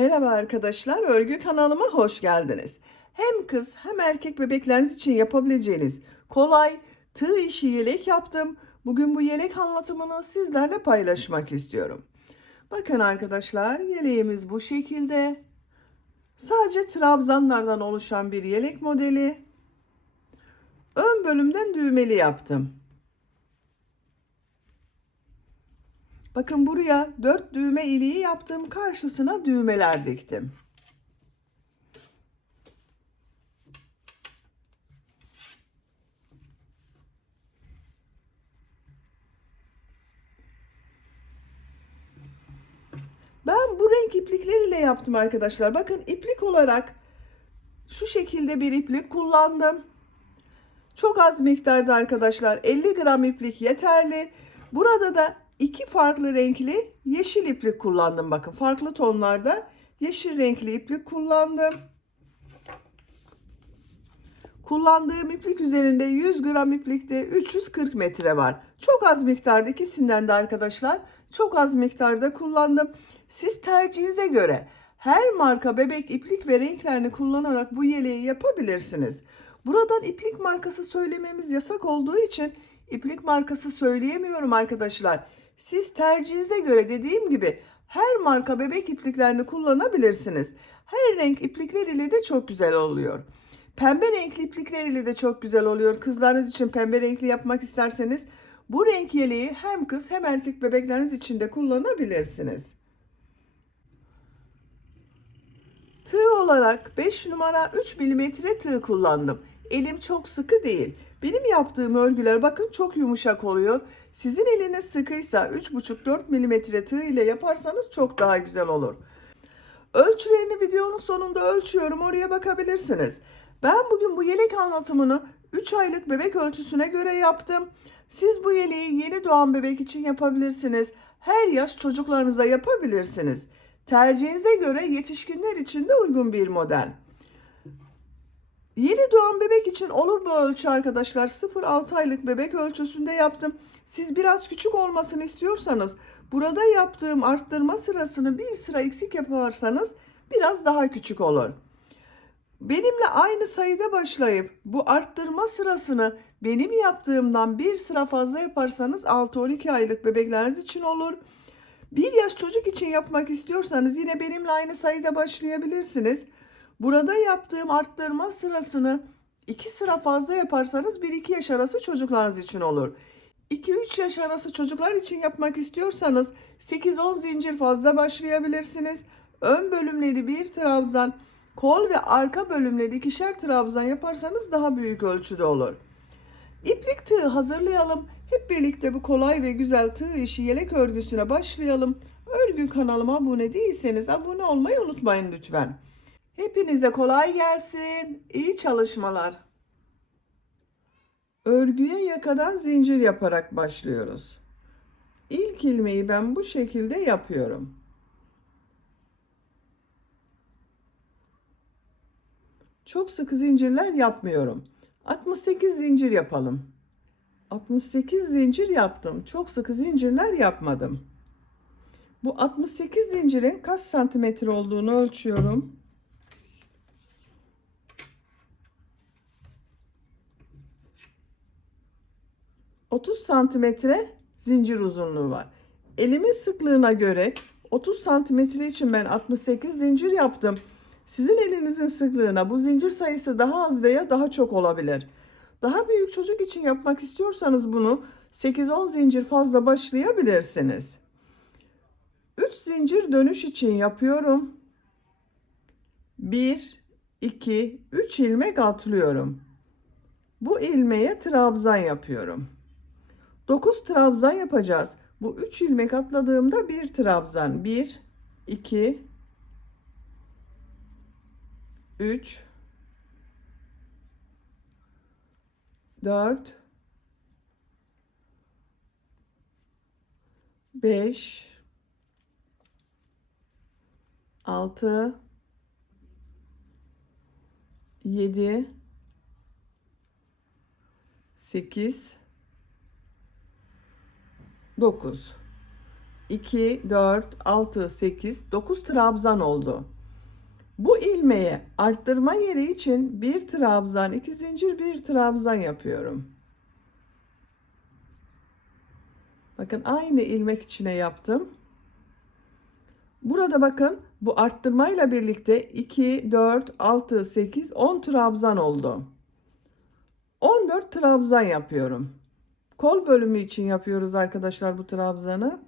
Merhaba arkadaşlar, örgü kanalıma hoş geldiniz. Hem kız hem erkek bebekleriniz için yapabileceğiniz kolay tığ işi yelek yaptım. Bugün bu yelek anlatımını sizlerle paylaşmak istiyorum. Bakın arkadaşlar, yeleğimiz bu şekilde. Sadece trabzanlardan oluşan bir yelek modeli. Ön bölümden düğmeli yaptım. Bakın buraya 4 düğme iliği yaptım. Karşısına düğmeler diktim. Ben bu renk iplikleriyle yaptım arkadaşlar. Bakın iplik olarak şu şekilde bir iplik kullandım. Çok az miktarda arkadaşlar, 50 gram iplik yeterli. Burada da iki farklı renkli yeşil iplik kullandım. Bakın farklı tonlarda yeşil renkli iplik kullandım. Kullandığım iplik üzerinde 100 gram iplikte 340 metre var. Çok az miktarda, ikisinden de arkadaşlar çok az miktarda kullandım. Siz tercihinize göre her marka bebek iplik ve renklerini kullanarak bu yeleği yapabilirsiniz. Buradan iplik markası söylememiz yasak olduğu için iplik markası söyleyemiyorum arkadaşlar. Siz tercihinize göre, dediğim gibi, her marka bebek ipliklerini kullanabilirsiniz. Her renk iplikler ile de çok güzel oluyor. Pembe renkli iplikler ile de çok güzel oluyor. Kızlarınız için pembe renkli yapmak isterseniz bu renk yeleği hem kız hem erkek bebekleriniz için de kullanabilirsiniz. Tığ olarak 5 numara 3 milimetre tığ kullandım. Elim çok sıkı değil. Benim yaptığım örgüler bakın çok yumuşak oluyor. Sizin eliniz sıkıysa 3,5-4 milimetre tığ ile yaparsanız çok daha güzel olur. Ölçülerini videonun sonunda ölçüyorum, oraya bakabilirsiniz. Ben bugün bu yelek anlatımını 3 aylık bebek ölçüsüne göre yaptım. Siz bu yeleği yeni doğan bebek için yapabilirsiniz. Her yaş çocuklarınıza yapabilirsiniz. Tercihinize göre yetişkinler için de uygun bir model. Yeni doğan bebek için olur bu ölçü arkadaşlar. 0-6 aylık bebek ölçüsünde yaptım. Siz biraz küçük olmasını istiyorsanız burada yaptığım arttırma sırasını bir sıra eksik yaparsanız biraz daha küçük olur. Benimle aynı sayıda başlayıp bu arttırma sırasını benim yaptığımdan bir sıra fazla yaparsanız 6-12 aylık bebekleriniz için olur. 1 yaş çocuk için yapmak istiyorsanız yine benimle aynı sayıda başlayabilirsiniz. Burada yaptığım arttırma sırasını 2 sıra fazla yaparsanız 1-2 yaş arası çocuklarınız için olur. 2-3 yaş arası çocuklar için yapmak istiyorsanız 8-10 zincir fazla başlayabilirsiniz. Ön bölümleri bir trabzan, kol ve arka bölümleri ikişer trabzan yaparsanız daha büyük ölçüde olur. İplik tığ hazırlayalım. Hep birlikte bu kolay ve güzel tığ işi yelek örgüsüne başlayalım. Örgü kanalıma abone değilseniz abone olmayı unutmayın lütfen. Hepinize kolay gelsin. İyi çalışmalar. Örgüye yakadan zincir yaparak başlıyoruz. İlk ilmeği ben bu şekilde yapıyorum. Çok sıkı zincirler yapmıyorum. 68 zincir yapalım. 68 zincir yaptım. Çok sıkı zincirler yapmadım. Bu 68 zincirin kaç santimetre olduğunu ölçüyorum. 30 santimetre zincir uzunluğu var. Elimin sıklığına göre 30 santimetre için ben 68 zincir yaptım. Sizin elinizin sıklığına bu zincir sayısı daha az veya daha çok olabilir. Daha büyük çocuk için yapmak istiyorsanız bunu 8-10 zincir fazla başlayabilirsiniz. 3 zincir dönüş için yapıyorum. 1, 2, 3 ilmek atlıyorum. Bu ilmeğe trabzan yapıyorum. 9 trabzan yapacağız. Bu 3 ilmek atladığımda bir trabzan. 1, 2, 3, 4, 5, 6, 7, 8, 9. 2, 4, 6, 8, 9 trabzan oldu. Bu ilmeğe arttırma yeri için bir trabzan, 2 zincir, bir trabzan yapıyorum. Bakın aynı ilmek içine yaptım. Burada bakın bu arttırmayla birlikte 2, 4, 6, 8, 10 trabzan oldu. 14 trabzan yapıyorum. Kol bölümü için yapıyoruz arkadaşlar bu trabzanı.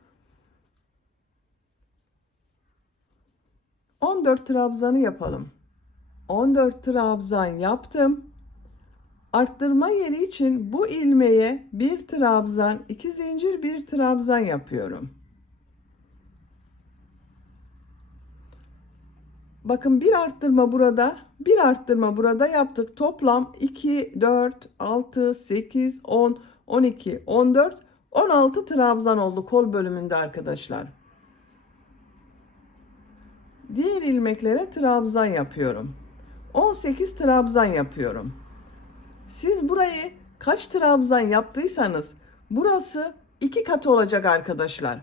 14 trabzanı yapalım. 14 trabzan yaptım. Arttırma yeri için bu ilmeğe bir trabzan, 2 zincir, bir trabzan yapıyorum. Bakın bir arttırma burada, bir arttırma burada yaptık. Toplam 2, 4, 6, 8, 10, 12, 14, 16 trabzan oldu kol bölümünde arkadaşlar. Diğer ilmeklere trabzan yapıyorum. 18 trabzan yapıyorum. Siz burayı kaç trabzan yaptıysanız burası 2 katı olacak arkadaşlar.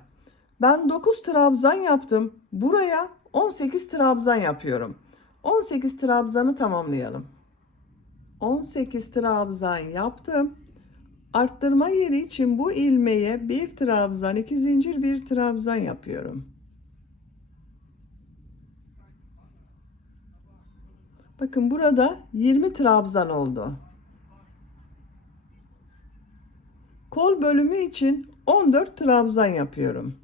Ben 9 trabzan yaptım. Buraya 18 trabzan yapıyorum. 18 trabzanı tamamlayalım. 18 trabzan yaptım. Arttırma yeri için bu ilmeğe bir trabzan, 2 zincir, bir trabzan yapıyorum. Bakın burada 20 trabzan oldu. Kol bölümü için 14 trabzan yapıyorum.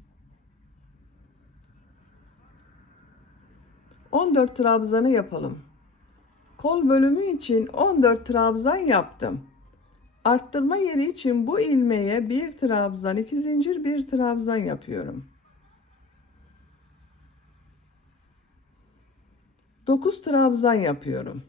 14 trabzanı yapalım. Kol bölümü için 14 trabzan yaptım. Arttırma yeri için bu ilmeğe bir trabzan, 2 zincir, bir trabzan yapıyorum. 9 trabzan yapıyorum.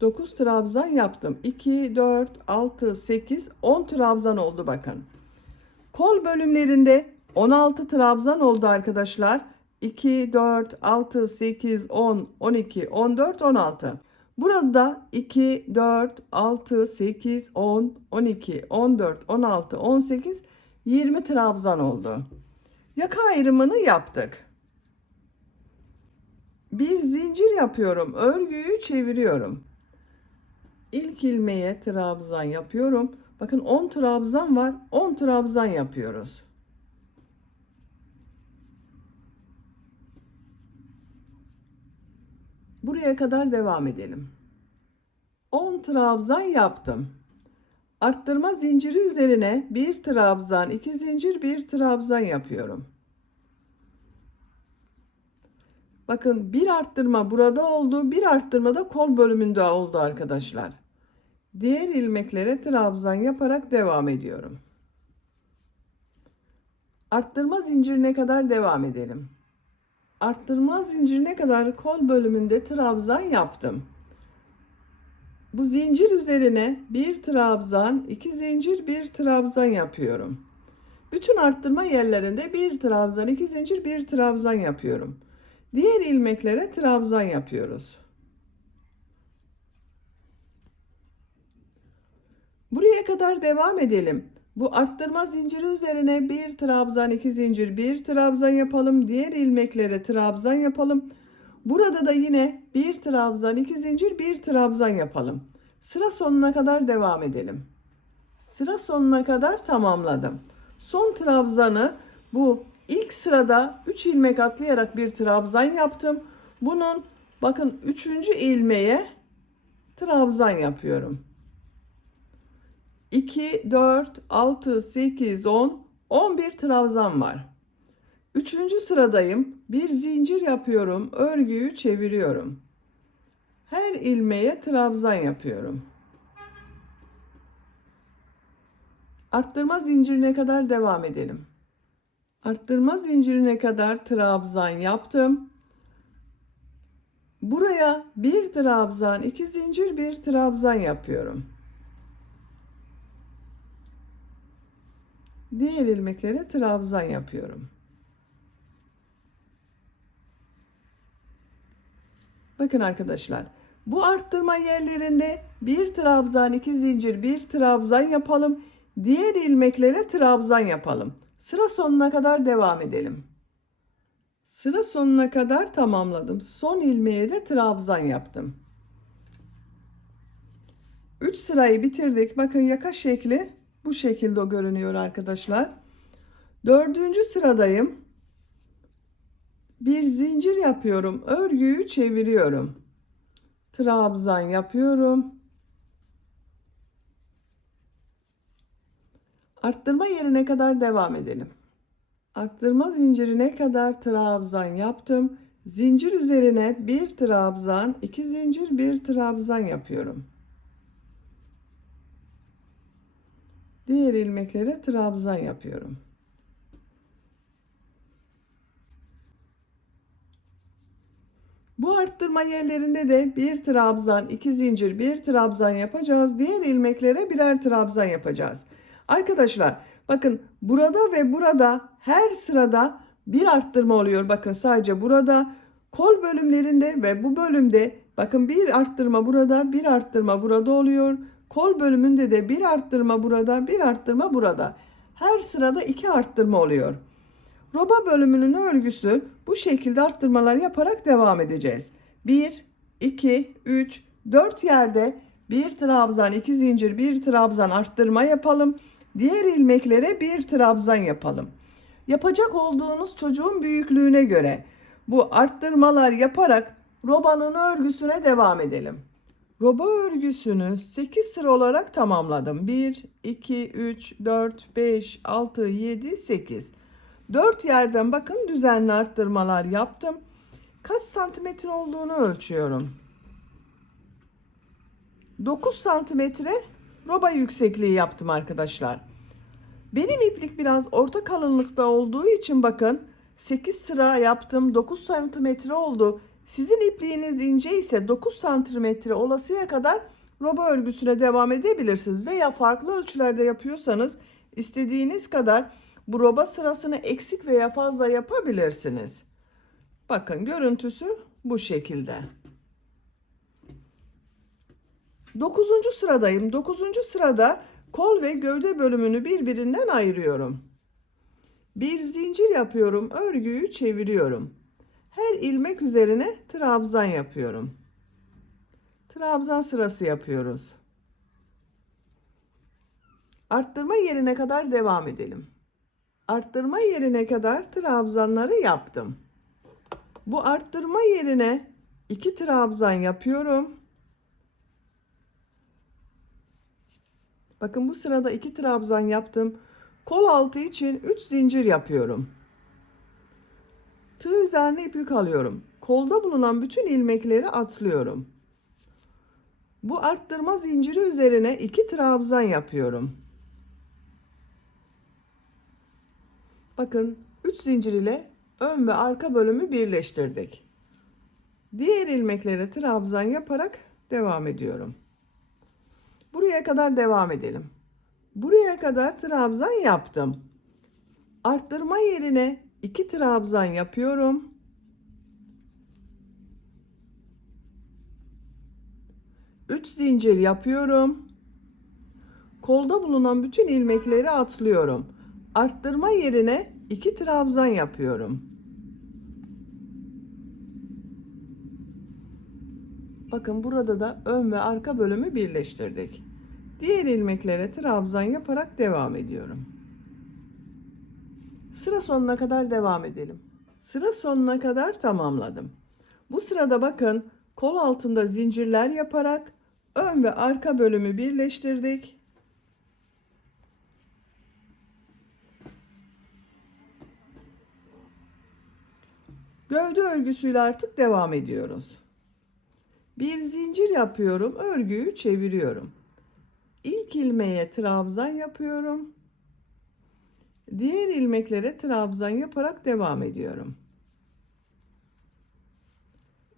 Dokuz trabzan yaptım. 2, 4, 6, 8, 10 trabzan oldu bakın. Kol bölümlerinde 16 trabzan oldu arkadaşlar. 2, 4, 6, 8, 10, 12, 14, 16. Burada 2, 4, 6, 8, 10, 12, 14, 16, 18, 20 trabzan oldu. Yaka ayrımını yaptık. Bir zincir yapıyorum. Örgüyü çeviriyorum. İlk ilmeğe trabzan yapıyorum. Bakın 10 trabzan var. 10 trabzan yapıyoruz. Buraya kadar devam edelim. 10 trabzan yaptım. Arttırma zinciri üzerine bir trabzan, 2 zincir, bir trabzan yapıyorum. Bakın bir arttırma burada oldu, bir arttırma da kol bölümünde oldu arkadaşlar. Diğer ilmeklere trabzan yaparak devam ediyorum. Arttırma zincirine kadar devam edelim. Arttırma zincirine kadar kol bölümünde trabzan yaptım. Bu zincir üzerine bir trabzan, 2 zincir, bir trabzan yapıyorum. Bütün arttırma yerlerinde bir trabzan, 2 zincir, bir trabzan yapıyorum. Diğer ilmeklere trabzan yapıyoruz. Buraya kadar devam edelim. Bu arttırma zinciri üzerine bir trabzan, 2 zincir, bir trabzan yapalım. Diğer ilmeklere trabzan yapalım. Burada da yine bir trabzan, 2 zincir, bir trabzan yapalım. Sıra sonuna kadar devam edelim. Sıra sonuna kadar tamamladım. Son trabzanı bu ilk sırada 3 ilmek atlayarak bir trabzan yaptım. Bunun bakın 3. ilmeğe trabzan yapıyorum. 2, 4, 6, 8, 10, 11 trabzan var. 3. sıradayım. Bir zincir yapıyorum. Örgüyü çeviriyorum. Her ilmeğe trabzan yapıyorum. Arttırma zincirine kadar devam edelim. Arttırma zincirine kadar trabzan yaptım. Buraya bir trabzan, iki zincir, bir trabzan yapıyorum. Diğer ilmeklere trabzan yapıyorum. Bakın arkadaşlar, bu arttırma yerlerinde bir trabzan, iki zincir, bir trabzan yapalım. Diğer ilmeklere trabzan yapalım. Sıra sonuna kadar devam edelim. Sıra sonuna kadar tamamladım. Son ilmeğe de trabzan yaptım. 3 sırayı bitirdik. Bakın yaka şekli bu şekilde görünüyor arkadaşlar. 4. sıradayım. Bir zincir yapıyorum. Örgüyü çeviriyorum. Trabzan yapıyorum. Arttırma yerine kadar devam edelim. Arttırma zincirine kadar trabzan yaptım. Zincir üzerine bir trabzan, iki zincir, bir trabzan yapıyorum. Diğer ilmeklere trabzan yapıyorum. Bu arttırma yerlerinde de bir trabzan, iki zincir, bir trabzan yapacağız. Diğer ilmeklere birer trabzan yapacağız. Arkadaşlar bakın burada ve burada her sırada bir arttırma oluyor. Bakın sadece burada kol bölümlerinde ve bu bölümde bakın bir arttırma burada, bir arttırma burada oluyor. Kol bölümünde de bir arttırma burada, bir arttırma burada. Her sırada iki arttırma oluyor. Roba bölümünün örgüsü bu şekilde arttırmalar yaparak devam edeceğiz. 1, 2, 3, 4 yerde bir trabzan, iki zincir, bir trabzan arttırma yapalım. Diğer ilmeklere bir trabzan yapalım. Yapacak olduğunuz çocuğun büyüklüğüne göre bu arttırmalar yaparak robanın örgüsüne devam edelim. Roba örgüsünü 8 sıra olarak tamamladım. 1, 2, 3, 4, 5, 6, 7, 8. 4 yerden bakın düzenli arttırmalar yaptım. Kaç santimetre olduğunu ölçüyorum. 9 santimetre roba yüksekliği yaptım arkadaşlar. Benim iplik biraz orta kalınlıkta olduğu için bakın 8 sıra yaptım. 9 santimetre oldu. Sizin ipliğiniz ince ise 9 santimetre olasıya kadar roba örgüsüne devam edebilirsiniz. Veya farklı ölçülerde yapıyorsanız istediğiniz kadar bu roba sırasını eksik veya fazla yapabilirsiniz. Bakın görüntüsü bu şekilde. 9. sıradayım. 9. sırada kol ve gövde bölümünü birbirinden ayırıyorum. Bir zincir yapıyorum. Örgüyü çeviriyorum. Her ilmek üzerine trabzan yapıyorum. Trabzan sırası yapıyoruz. Arttırma yerine kadar devam edelim. Arttırma yerine kadar trabzanları yaptım. Bu arttırma yerine 2 trabzan yapıyorum. Bakın bu sırada 2 trabzan yaptım. Kol altı için 3 zincir yapıyorum. Tığ üzerine iplik alıyorum. Kolda bulunan bütün ilmekleri atlıyorum. Bu arttırma zinciri üzerine 2 trabzan yapıyorum. Bakın 3 zincir ile ön ve arka bölümü birleştirdik. Diğer ilmeklere trabzan yaparak devam ediyorum. Buraya kadar devam edelim. Buraya kadar trabzan yaptım. Arttırma yerine 2 trabzan yapıyorum. Üç zincir yapıyorum. Kolda bulunan bütün ilmekleri atlıyorum. Arttırma yerine 2 trabzan yapıyorum. Bakın burada da ön ve arka bölümü birleştirdik. Diğer ilmeklere trabzan yaparak devam ediyorum. Sıra sonuna kadar devam edelim. Sıra sonuna kadar tamamladım. Bu sırada bakın kol altında zincirler yaparak ön ve arka bölümü birleştirdik. Gövde örgüsüyle artık devam ediyoruz. Bir zincir yapıyorum, örgüyü çeviriyorum. İlk ilmeğe trabzan yapıyorum. Diğer ilmeklere trabzan yaparak devam ediyorum.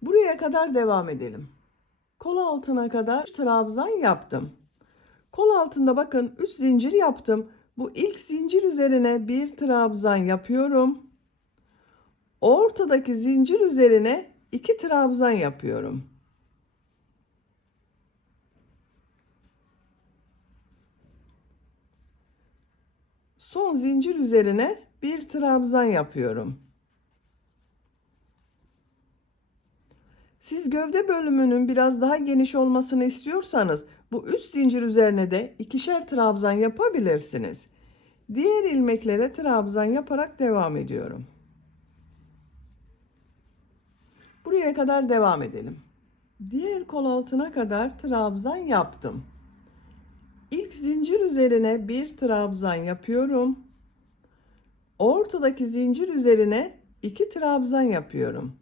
Buraya Buraya kadar devam edelim. Kol altına kadar 3 trabzan yaptım. Kol altında bakın 3 zincir yaptım. Bu ilk zincir üzerine bir trabzan yapıyorum. Ortadaki zincir üzerine 2 trabzan yapıyorum. Son zincir üzerine bir trabzan yapıyorum. Siz gövde bölümünün biraz daha geniş olmasını istiyorsanız bu 3 zincir üzerine de ikişer trabzan yapabilirsiniz. Diğer ilmeklere trabzan yaparak devam ediyorum. Buraya kadar devam edelim. Diğer kol altına kadar trabzan yaptım. İlk zincir üzerine bir trabzan yapıyorum. Ortadaki zincir üzerine 2 trabzan yapıyorum.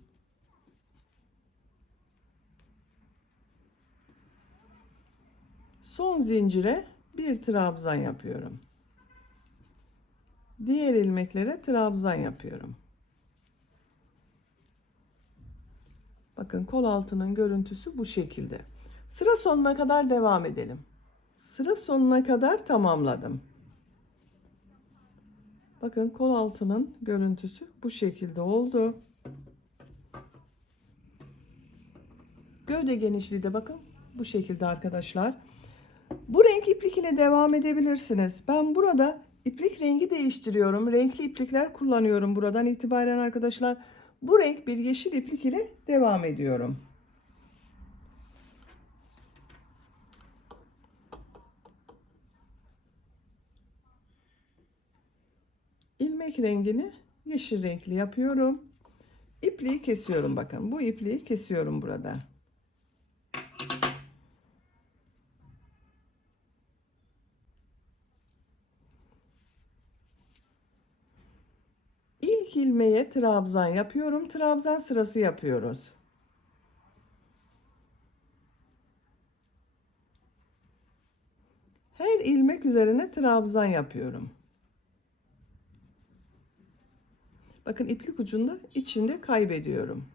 Son zincire bir trabzan yapıyorum. Diğer ilmeklere trabzan yapıyorum. Bakın kol altının görüntüsü bu şekilde. Sıra sonuna kadar devam edelim. Sıra sonuna kadar tamamladım. Bakın kol altının görüntüsü bu şekilde oldu. Gövde genişliği de bakın bu şekilde arkadaşlar. Bu renk iplik ile devam edebilirsiniz. Ben burada iplik rengi değiştiriyorum. Renkli iplikler kullanıyorum buradan itibaren arkadaşlar. Bu renk bir yeşil iplik ile devam ediyorum. İlmek rengini yeşil renkli yapıyorum. İpliği kesiyorum bakın. Bu ipliği kesiyorum burada. İlk ilmeğe trabzan yapıyorum. Trabzan sırası yapıyoruz. Her ilmek üzerine trabzan yapıyorum. Bakın iplik ucunda içinde kaybediyorum.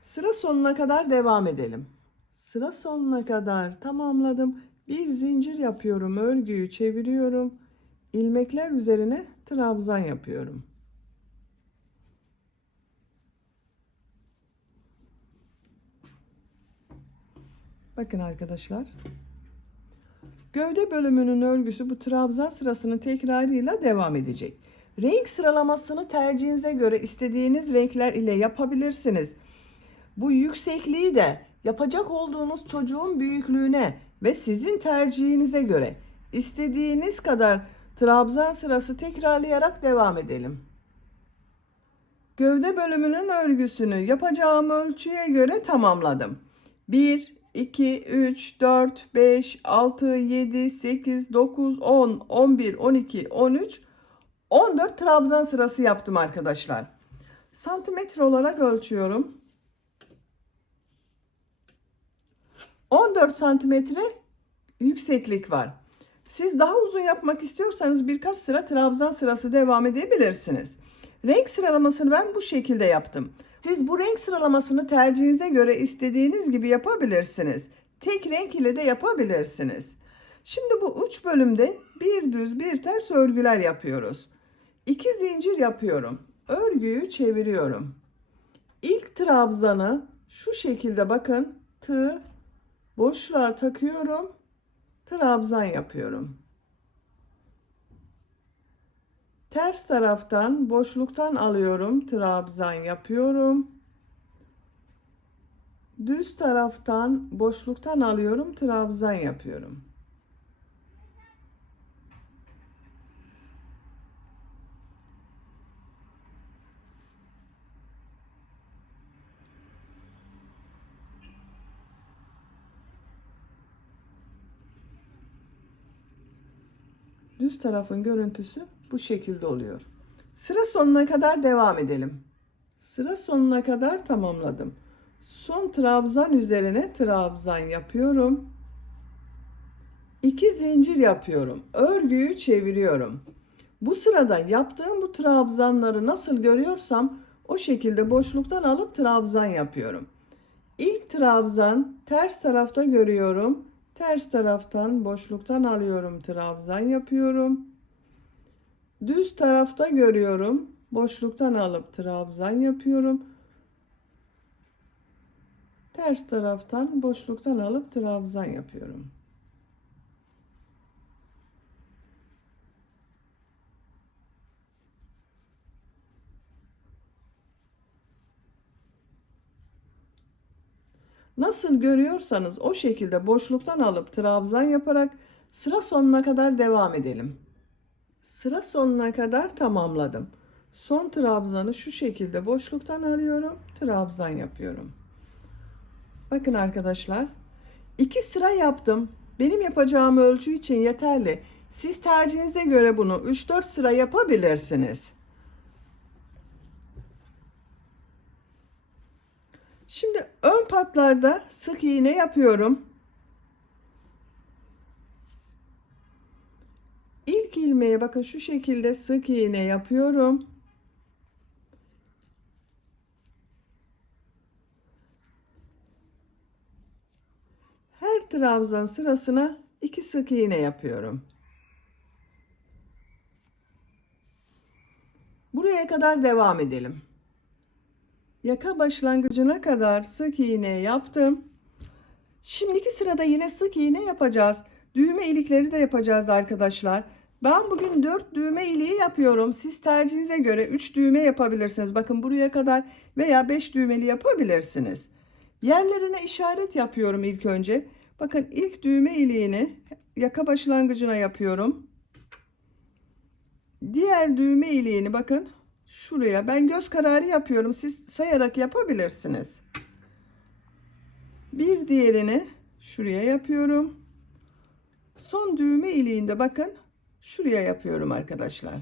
Sıra sonuna kadar devam edelim. Sıra sonuna kadar tamamladım. Bir zincir yapıyorum. Örgüyü çeviriyorum. İlmekler üzerine trabzan yapıyorum. Bakın arkadaşlar. Gövde bölümünün örgüsü bu trabzan sırasının tekrarıyla devam edecek. Renk sıralamasını tercihinize göre istediğiniz renkler ile yapabilirsiniz. Bu yüksekliği de yapacak olduğunuz çocuğun büyüklüğüne ve sizin tercihinize göre istediğiniz kadar trabzan sırası tekrarlayarak devam edelim. Gövde bölümünün örgüsünü yapacağım ölçüye göre tamamladım. 1, 2, 3, 4, 5, 6, 7, 8, 9, 10, 11, 12, 13, 14 trabzan sırası yaptım arkadaşlar. Santimetre olarak ölçüyorum. 14 santimetre yükseklik var. Siz daha uzun yapmak istiyorsanız birkaç sıra trabzan sırası devam edebilirsiniz. Renk sıralamasını ben bu şekilde yaptım. Siz bu renk sıralamasını tercihinize göre istediğiniz gibi yapabilirsiniz. Tek renk ile de yapabilirsiniz. Şimdi bu uç bölümde bir düz bir ters örgüler yapıyoruz. 2 zincir yapıyorum. Örgüyü çeviriyorum. İlk trabzanı şu şekilde bakın tığ boşluğa takıyorum. Trabzan yapıyorum. Ters taraftan boşluktan alıyorum. Trabzan yapıyorum. Düz taraftan boşluktan alıyorum. Trabzan yapıyorum. Düz tarafın görüntüsü bu şekilde oluyor. Sıra sonuna kadar devam edelim. Sıra sonuna kadar tamamladım. Son trabzan üzerine trabzan yapıyorum. 2 zincir yapıyorum. Örgüyü çeviriyorum. Bu sırada yaptığım bu trabzanları nasıl görüyorsam O şekilde boşluktan alıp trabzan yapıyorum. İlk trabzan ters tarafta görüyorum. Ters taraftan boşluktan alıyorum, trabzan yapıyorum. Düz tarafta görüyorum. Boşluktan alıp trabzan yapıyorum. Ters taraftan boşluktan alıp trabzan yapıyorum. Nasıl görüyorsanız o şekilde boşluktan alıp trabzan yaparak sıra sonuna kadar devam edelim. Sıra sonuna kadar tamamladım. Son trabzanı şu şekilde boşluktan alıyorum, trabzan yapıyorum. Bakın arkadaşlar, 2 sıra yaptım. Benim yapacağım ölçü için yeterli. Siz tercihinize göre bunu 3-4 sıra yapabilirsiniz. Şimdi ön patlarda sık iğne yapıyorum. İlk ilmeğe bakın şu şekilde sık iğne yapıyorum. Her trabzan sırasına 2 sık iğne yapıyorum. Buraya kadar devam edelim. Yaka başlangıcına kadar sık iğne yaptım. Şimdiki sırada yine sık iğne yapacağız. Düğme ilikleri de yapacağız arkadaşlar. Ben bugün 4 düğme iliği yapıyorum. Siz tercihinize göre 3 düğme yapabilirsiniz. Bakın buraya kadar veya 5 düğmeli yapabilirsiniz. Yerlerine işaret yapıyorum ilk önce. Bakın ilk düğme iliğini yaka başlangıcına yapıyorum. Diğer düğme iliğini bakın şuraya, ben göz kararı yapıyorum. Siz sayarak yapabilirsiniz. Bir diğerini şuraya yapıyorum. Son düğme iliğinde bakın şuraya yapıyorum arkadaşlar.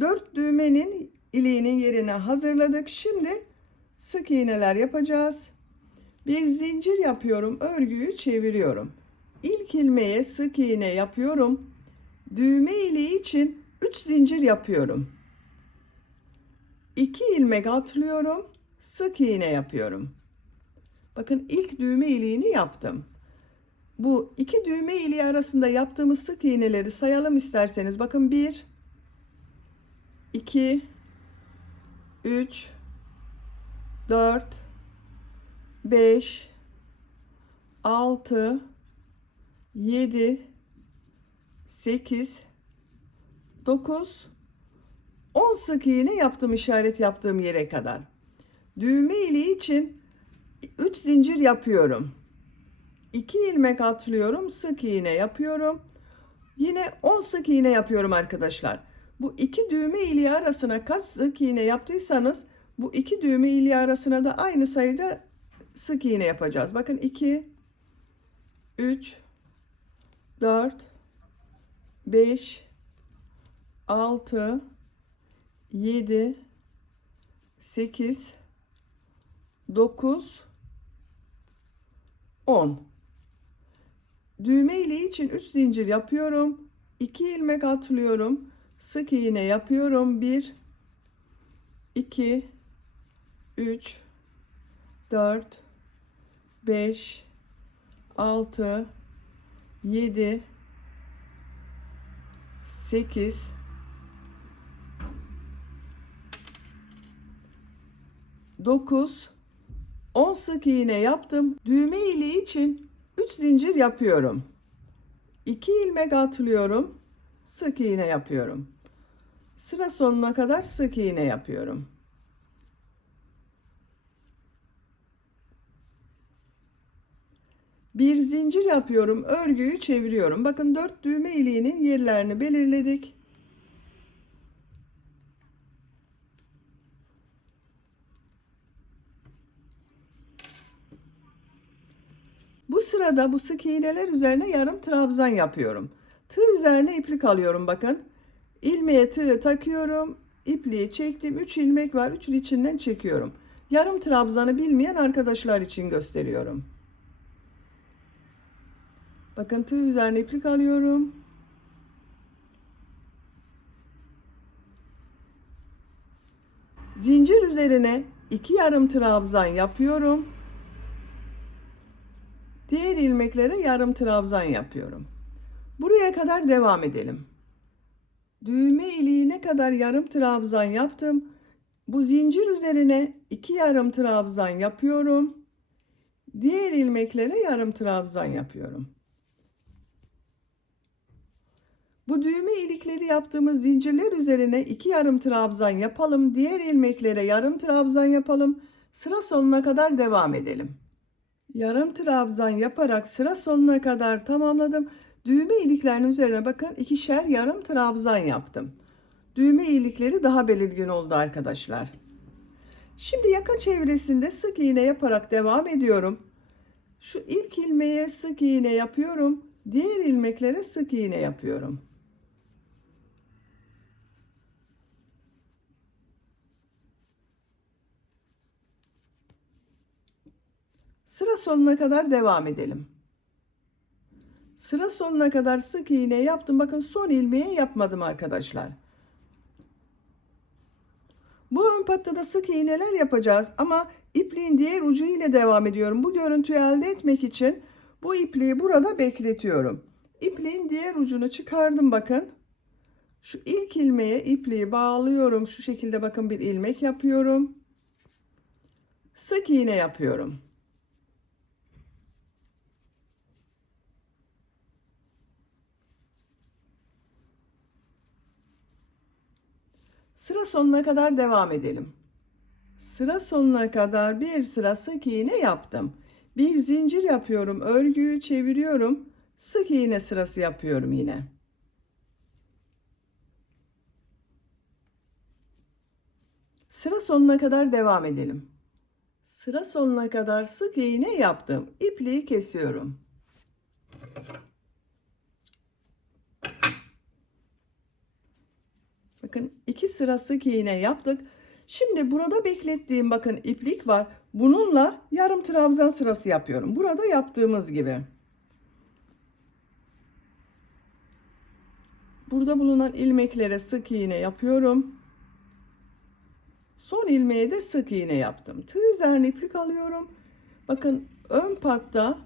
4 düğmenin iliğinin yerine hazırladık. Şimdi sık iğneler yapacağız. Bir zincir yapıyorum, örgüyü çeviriyorum. İlk ilmeğe sık iğne yapıyorum. Düğme iliği için 3 zincir yapıyorum. 2 ilmek atlıyorum, sık iğne yapıyorum. Bakın ilk düğme iliğini yaptım. Bu iki düğme iliği arasında yaptığımız sık iğneleri sayalım isterseniz. Bakın 1, 2, 3, 4, 5, 6, 7, 8, 9, 10 sık iğne yaptım işaret yaptığım yere kadar. Düğme iliği için 3 zincir yapıyorum. 2 ilmek atlıyorum, sık iğne yapıyorum. Yine 10 sık iğne yapıyorum arkadaşlar. Bu iki düğme iliği arasına kaç sık iğne yaptıysanız bu iki düğme iliği arasına da aynı sayıda sık iğne yapacağız. Bakın 2, 3, 4, 5, 6, 7, 8, 9, 10. Düğme iliği için 3 zincir yapıyorum. 2 ilmek atlıyorum. Sık iğne yapıyorum. 1, 2, 3, 4, 5, 6, 7, 8, 9, 10 sık iğne yaptım. Düğme iliği için 3 zincir yapıyorum. 2 ilmek atlıyorum. Sık iğne yapıyorum. Sıra sonuna kadar sık iğne yapıyorum. Bir zincir yapıyorum. Örgüyü çeviriyorum. Bakın 4 düğme iliğinin yerlerini belirledik. Bu sırada bu sık iğneler üzerine yarım trabzan yapıyorum. Tığ üzerine iplik alıyorum bakın. İlmeğe tığı takıyorum. İpliği çektim. 3 ilmek var. 3'ün içinden çekiyorum. Yarım trabzanı bilmeyen arkadaşlar için gösteriyorum. Bakın tığ üzerine iplik alıyorum. Zincir üzerine 2 yarım trabzan yapıyorum. Diğer ilmeklere yarım trabzan yapıyorum. Buraya kadar devam edelim. Düğme iliğine kadar yarım trabzan yaptım. Bu zincir üzerine 2 yarım trabzan yapıyorum. Diğer ilmeklere yarım trabzan yapıyorum. Bu düğme ilikleri yaptığımız zincirler üzerine 2 yarım trabzan yapalım. Diğer ilmeklere yarım trabzan yapalım. Sıra sonuna kadar devam edelim. Yarım trabzan yaparak sıra sonuna kadar tamamladım. Düğme iliklerinin üzerine bakın, ikişer yarım trabzan yaptım. Düğme ilikleri daha belirgin oldu arkadaşlar. Şimdi yaka çevresinde sık iğne yaparak devam ediyorum. Şu ilk ilmeğe sık iğne yapıyorum. Diğer ilmeklere sık iğne yapıyorum. Sıra sonuna kadar devam edelim. Sıra sonuna kadar sık iğne yaptım. Bakın son ilmeğe yapmadım arkadaşlar. Bu ön pattada sık iğneler yapacağız ama ipliğin diğer ucu ile devam ediyorum. Bu görüntüyü elde etmek için bu ipliği burada bekletiyorum. İpliğin diğer ucunu çıkardım bakın. Şu ilk ilmeğe ipliği bağlıyorum. Şu şekilde bakın bir ilmek yapıyorum. Sık iğne yapıyorum. Sıra sonuna kadar devam edelim. Sıra sonuna kadar bir sıra sık iğne yaptım. Bir zincir yapıyorum, örgüyü çeviriyorum, sık iğne sırası yapıyorum yine. Sıra sonuna kadar devam edelim. Sıra sonuna kadar sık iğne yaptım. İpliği kesiyorum. Bakın 2 sıra sık iğne yaptık. Şimdi burada beklettiğim bakın iplik var. Bununla yarım trabzan sırası yapıyorum. Burada yaptığımız gibi. Burada bulunan ilmeklere sık iğne yapıyorum. Son ilmeğe de sık iğne yaptım. Tığ üzerine iplik alıyorum. Bakın ön patta,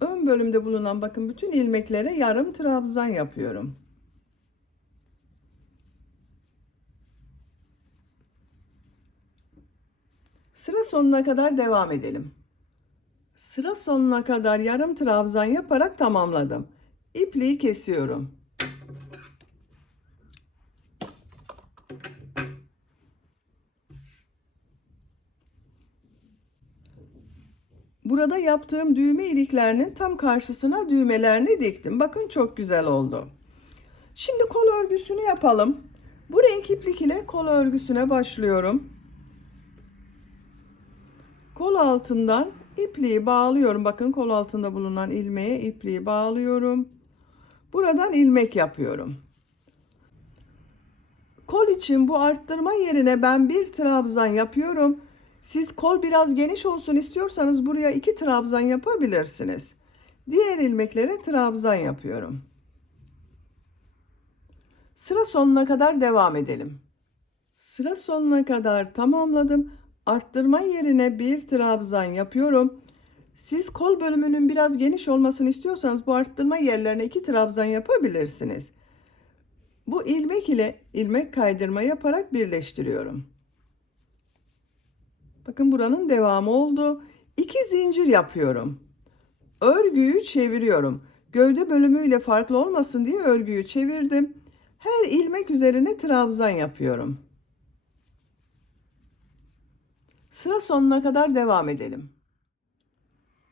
ön bölümde bulunan bakın bütün ilmeklere yarım trabzan yapıyorum. Sıra sonuna kadar devam edelim. Sıra sonuna kadar yarım trabzan yaparak tamamladım. İpliği kesiyorum. Burada yaptığım düğme iliklerinin tam karşısına düğmelerini diktim. Bakın çok güzel oldu. Şimdi kol örgüsünü yapalım. Bu renk iplik ile kol örgüsüne başlıyorum. Kol altından ipliği bağlıyorum. Bakın kol altında bulunan ilmeğe ipliği bağlıyorum. Buradan ilmek yapıyorum. Kol için bu arttırma yerine ben bir trabzan yapıyorum. Siz kol biraz geniş olsun istiyorsanız buraya 2 trabzan yapabilirsiniz. Diğer ilmeklere trabzan yapıyorum. Sıra sonuna kadar devam edelim. Sıra sonuna kadar tamamladım. Arttırma yerine bir trabzan yapıyorum. Siz kol bölümünün biraz geniş olmasını istiyorsanız bu arttırma yerlerine 2 trabzan yapabilirsiniz. Bu ilmek ile ilmek kaydırma yaparak birleştiriyorum. Bakın buranın devamı oldu. 2 zincir yapıyorum. Örgüyü çeviriyorum. Gövde bölümüyle farklı olmasın diye örgüyü çevirdim. Her ilmek üzerine trabzan yapıyorum. Sıra sonuna kadar devam edelim.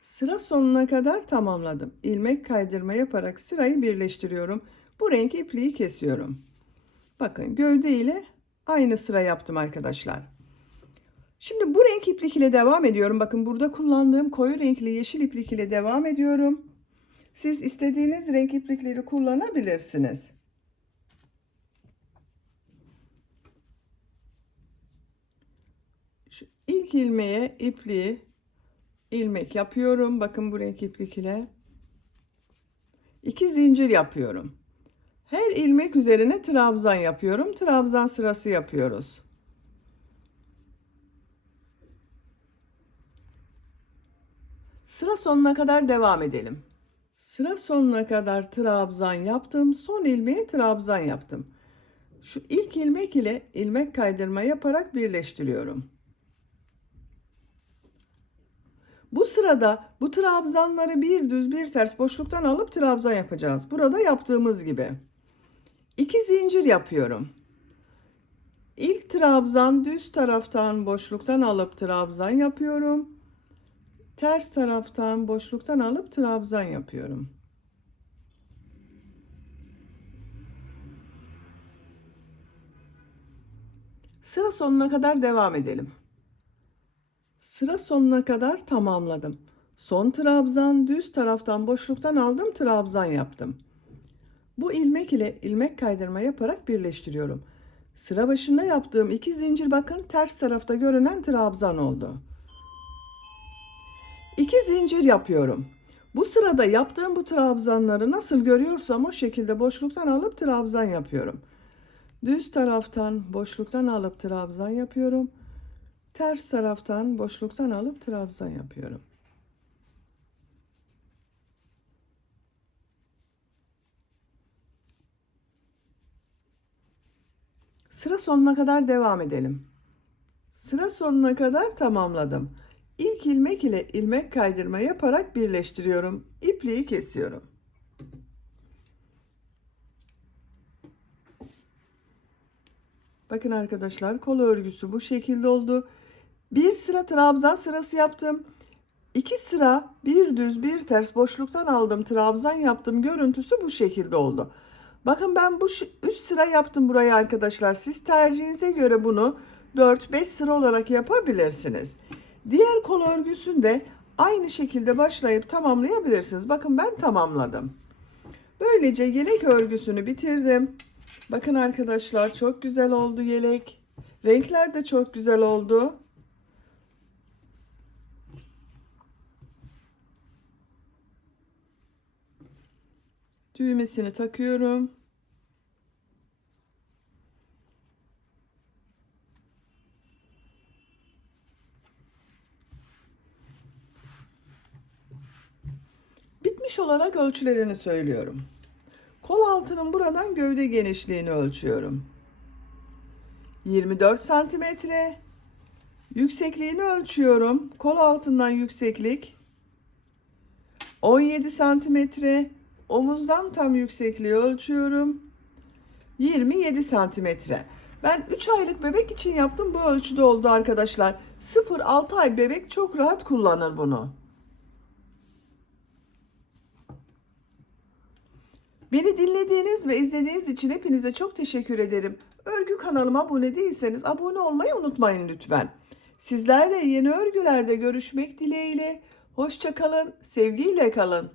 Sıra sonuna kadar tamamladım. İlmek kaydırma yaparak sırayı birleştiriyorum. Bu renk ipliği kesiyorum. Bakın gövde ile aynı sıra yaptım arkadaşlar. Şimdi bu renk iplik ile devam ediyorum. Bakın burada kullandığım koyu renkli yeşil iplik ile devam ediyorum. Siz istediğiniz renk iplikleri kullanabilirsiniz. Şu ilk ilmeğe ipliği ilmek yapıyorum. Bakın bu renk iplik ile 2 zincir yapıyorum. Her ilmek üzerine trabzan yapıyorum. Trabzan sırası yapıyoruz. Sıra sonuna kadar devam edelim. Sıra sonuna kadar trabzan yaptım. Son ilmeğe trabzan yaptım. Şu ilk ilmek ile ilmek kaydırma yaparak birleştiriyorum. Bu sırada bu trabzanları bir düz bir ters boşluktan alıp trabzan yapacağız. Burada yaptığımız gibi. 2 zincir yapıyorum. İlk trabzan düz taraftan boşluktan alıp trabzan yapıyorum. Ters taraftan boşluktan alıp trabzan yapıyorum. Sıra sonuna kadar devam edelim. Sıra sonuna kadar tamamladım. Son trabzan düz taraftan boşluktan aldım, trabzan yaptım. Bu ilmek ile ilmek kaydırma yaparak birleştiriyorum. Sıra başında yaptığım 2 zincir bakın ters tarafta görünen trabzan oldu. 2 zincir yapıyorum. Bu sırada yaptığım bu trabzanları nasıl görüyorsam o şekilde boşluktan alıp trabzan yapıyorum. Düz taraftan boşluktan alıp trabzan yapıyorum. Ters taraftan boşluktan alıp trabzan yapıyorum. Sıra sonuna kadar devam edelim. Sıra sonuna kadar tamamladım. İlk ilmek ile ilmek kaydırma yaparak birleştiriyorum. İpliği kesiyorum. Bakın arkadaşlar, kol örgüsü bu şekilde oldu. Bir sıra trabzan sırası yaptım. 2 sıra bir düz bir ters boşluktan aldım, trabzan yaptım. Görüntüsü bu şekilde oldu. Bakın ben bu 3 sıra yaptım buraya arkadaşlar. Siz tercihinize göre bunu 4-5 sıra olarak yapabilirsiniz. Diğer kol örgüsünde aynı şekilde başlayıp tamamlayabilirsiniz. Bakın ben tamamladım. Böylece yelek örgüsünü bitirdim. Bakın arkadaşlar, çok güzel oldu yelek. Renkler de çok güzel oldu. Düğmesini takıyorum. Bitmiş olarak ölçülerini söylüyorum. Kol altının buradan gövde genişliğini ölçüyorum. 24 santimetre. Yüksekliğini ölçüyorum. Kol altından yükseklik 17 santimetre. Omuzdan tam yüksekliği ölçüyorum. 27 santimetre. Ben 3 aylık bebek için yaptım. Bu ölçüde oldu arkadaşlar. 0-6 ay bebek çok rahat kullanır bunu. Beni dinlediğiniz ve izlediğiniz için hepinize çok teşekkür ederim. Örgü kanalıma abone değilseniz abone olmayı unutmayın lütfen. Sizlerle yeni örgülerde görüşmek dileğiyle. Hoşça kalın, sevgiyle kalın.